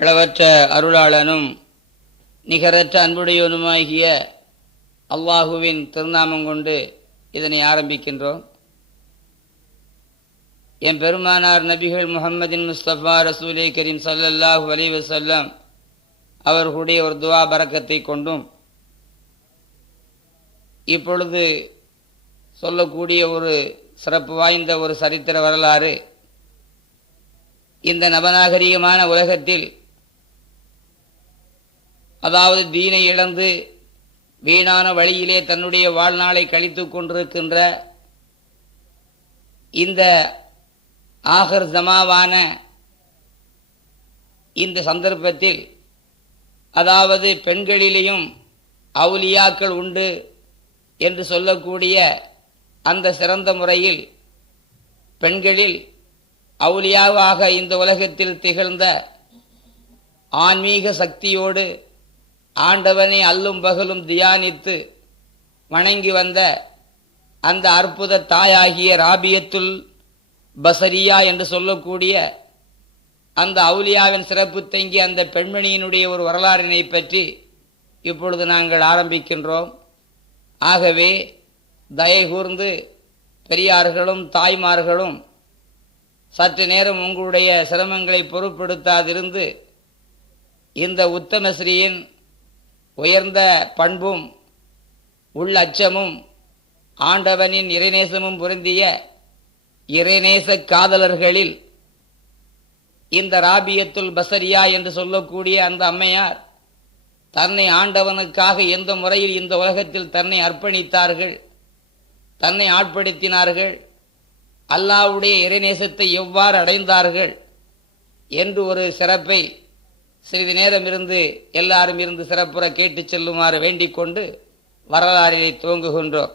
அளவற்ற அருளாளனும் நிகரற்ற அன்புடையவனுமாகிய அல்லாஹுவின் திருநாமம் கொண்டு இதனை ஆரம்பிக்கின்றோம். என் பெருமானார் நபிகள் முஹம்மதின் முஸ்தபா ரசூலே கரீம் ஸல்லல்லாஹு அலைஹி வஸல்லம் அவர்களுடைய ஒரு துவா பரக்கத்தை கொண்டும் இப்பொழுது சொல்லக்கூடிய ஒரு சிறப்பு வாய்ந்த ஒரு சரித்திர வரலாறு, இந்த நவநாகரிகமான உலகத்தில், அதாவது தீனை இழந்து வீணான வழியிலே தன்னுடைய வாழ்நாளை கழித்து கொண்டிருக்கின்ற இந்த ஆகர் ஜமாவான இந்த சந்தர்ப்பத்தில், அதாவது பெண்களிலேயும் அவுலியாக்கள் உண்டு என்று சொல்லக்கூடிய அந்த சிறந்த முறையில் பெண்களில் அவுலியாவாக இந்த உலகத்தில் திகழ்ந்த ஆன்மீக சக்தியோடு ஆண்டவனை அல்லும் பகலும் தியானித்து வணங்கி வந்த அந்த அற்புத தாயாகிய ராபியத்துல் பசரியா என்று சொல்லக்கூடிய அந்த அவுலியாவின் சிறப்பு தங்கி அந்த பெண்மணியினுடைய ஒரு வரலாறினை பற்றி இப்பொழுது நாங்கள் ஆரம்பிக்கின்றோம். ஆகவே தயை கூர்ந்து பெரியார்களும் தாய்மார்களும் சற்று நேரம் உங்களுடைய சிரமங்களை பொருட்படுத்தாதிருந்து இந்த உத்தமஸ்ரீயின் உயர்ந்த பண்பும் உள்ளச்சமும் ஆண்டவனின் இறைநேசமும் பொருந்திய இறைநேச காதலர்களில் இந்த ராபியத்துல் பசரியா என்று சொல்லக்கூடிய அந்த அம்மையார் தன்னை ஆண்டவனுக்காக எந்த முறையில் இந்த உலகத்தில் தன்னை அர்ப்பணித்தார்கள், தன்னை ஆட்படுத்தினார்கள், அல்லாஹ்வுடைய இறைநேசத்தை எவ்வாறு அடைந்தார்கள் என்று ஒரு சிறப்பை சிறிது நேரம் இருந்து எல்லாரும் இருந்து சிறப்புற கேட்டு செல்லுமாறு வேண்டிக் கொண்டு வரலாறினை துவங்குகின்றோம்.